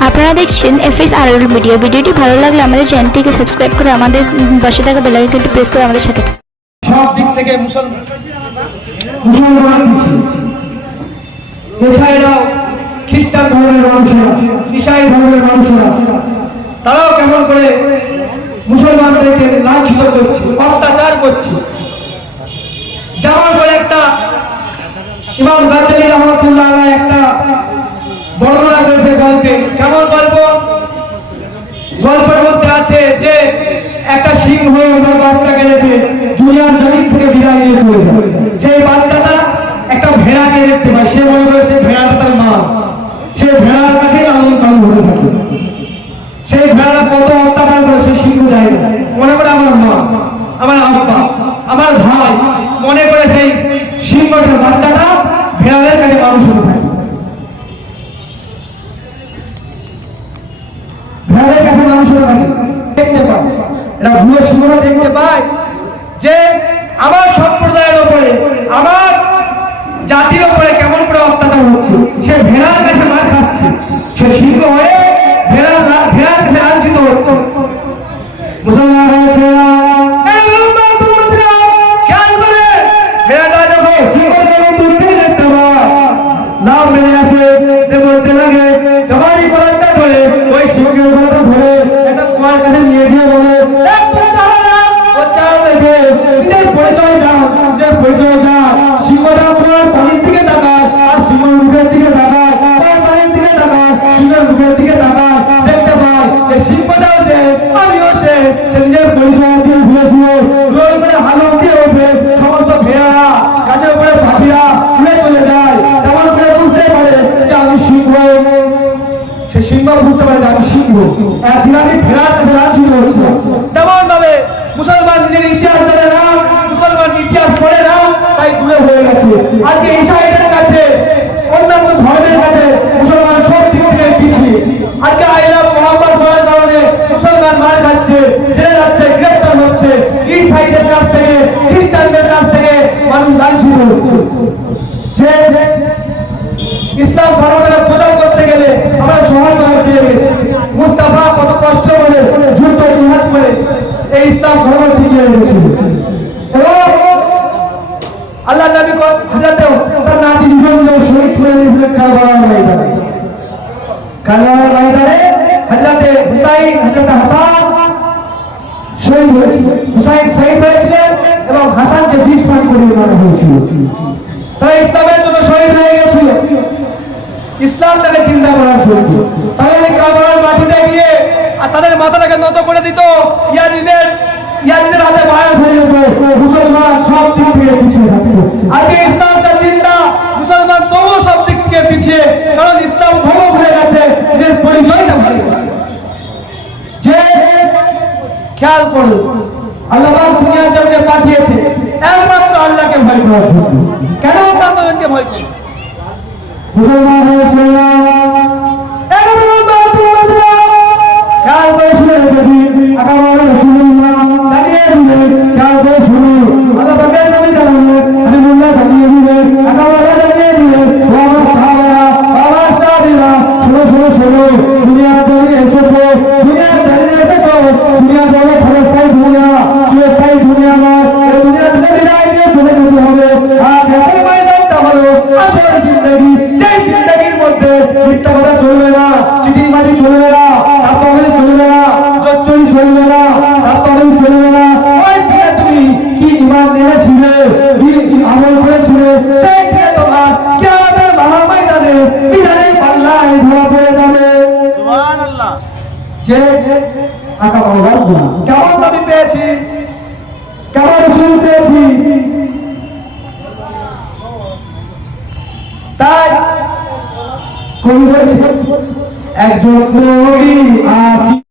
আপনারা দেখছেন F S আর video ভিডিওটি ভালো লাগলে আমাদের চ্যানেলটিকে সাবস্ক্রাইব করে আমাদের পাশে থাকা বেলাইকনটি প্রেস করে আমাদের সাথে তারাও কেমন করে মুসলমানদেরকে লাঞ্ছিত করছে, অত্যাচার করছে। একটা করেছে দেখতে পায়। এরা ভুলের সময় দেখতে পায়। কাছে নিয়ে গিয়ে বলে "এ, তোর চালা, তোর চালা দেখে নিজের পরিচয় দাও নিজের পরিচয় দাও সিংহটা আপনার পানির দিকে তাকায় আর সিংহের মুখের দিকে তাকায় তার পানির দিকে তাকায় সিংহের মুখের যে সিংহটাও যে আমিও সে সিংহ বুঝতে পারে যে আমি সিংহ একদিন আমি ফেরার কাছে লাঞ্ছিত হচ্ছি তেমন ভাবে মুসলমান নিজের ইতিহাস জানে না মুসলমান ইতিহাস পড়ে না তাই দূরে হয়ে গেছে। আজকে ইসাইদের কাছে, অন্যান্য ধর্মের কাছে মুসলমান সব দিক থেকে পিছিয়ে। আজকে আইলাম মোহাম্মদ হওয়ার কারণে মুসলমান মার খাচ্ছে, জেলে যাচ্ছে, গ্রেপ্তার হচ্ছে। ইসাইদের কাছ থেকে, খ্রিস্টানদের কাছ থেকে মানুষ লাঞ্ছিত হচ্ছে। যে ইসলাম গেলে মুস্তাফা কত কষ্ট করে যুদ্ধ করে এই ইসলাম ধর্ম টিকিয়ে এবং আল্লাহ নবী হাজরাতে তার নাতি দুজনকে শহীদ করে দিয়েছিলেন কারবালার ময়দানে। কারবালার ময়দানে হাজরাতে হুসাইন হাজরাতে হাসান শহীদ হয়েছিল। হুসাইন শহীদ হয়েছিলেন এবং হাসানকে বিষ পান করিয়ে মারা হয়েছিল। তারা ইসলামের জন্য শহীদ হয়ে গেছিল। ইসলামটাকে চিন্তা করার জন্য তাহলে কাবার মাটিতে গিয়ে আর তাদের মাথাটাকে নত করে দিত। ইয়াজিদের ইয়াজিদের হাতে বায়াত হয়ে যেত মুসলমান সব দিক থেকে পিছিয়ে থাকতো। আজকে ইসলামটা চিন্তা মুসলমান তবুও সব দিক থেকে পিছিয়ে, কারণ ইসলাম ধর্ম হয়ে গেছে এদের পরিচয়টা ভুলে যে খেয়াল করুন আল্লাহ দুনিয়ার জমিনে পাঠিয়েছে, একমাত্র আল্লাহকে ভয় করার জন্য। কেন অন্যান্যজনকে ভয় করি? মুসলমান মিথ্যা কথা চলবে না চিটিংবাজি চলবে না তারপরে চলবে না চচ্চড়ি চলবে না তারপরে চলবে না। ওই তুমি কি ইমান এনেছিলে কি আমল করেছিলে সেই দিনে তোমার কিয়ামতের মহা ময়দানে বিধানের পাল্লায় ধরা পড়ে যাবে। যে আকা বাবার গুণা কবি বলছে একজন নবী আসি।